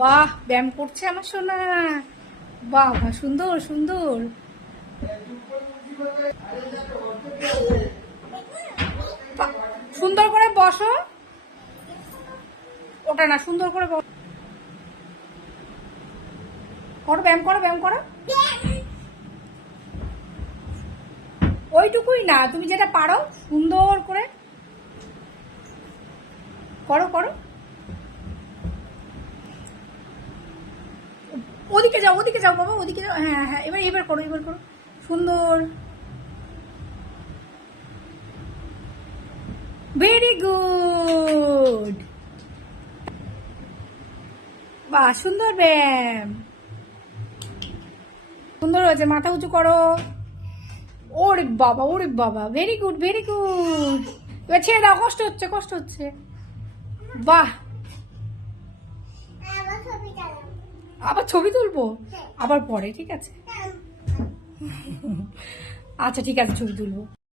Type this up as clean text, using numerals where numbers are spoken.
বাহ, ব্যায়াম করছে আমার সোনা। বাহ বাহ, সুন্দর সুন্দর। সুন্দর করে বসো। ওটা না, সুন্দর করে করো, ব্যায়াম করো, ব্যায়াম করো। ওইটুকুই না, তুমি যেটা পারো সুন্দর করে করো করো। ওদিকে যাও, ওদিকে যাও বাবা, ওদিকে যাও। হ্যাঁ হ্যাঁ, এবার এবার করো, এবার করো। সুন্দর। Very good. বাহ, সুন্দর ব্যায়াম। সুন্দর হয়েছে, মাথা উঁচু করো। ওরে বাবা, ওরে বাবা, ভেরি গুড, ভেরি গুড। এবার ছেড়ে দাও, কষ্ট হচ্ছে, কষ্ট হচ্ছে। বাহ। আবার ছবি তুলবো? আবার পরে, ঠিক আছে। আচ্ছা ঠিক আছে, ছবি তুলবো।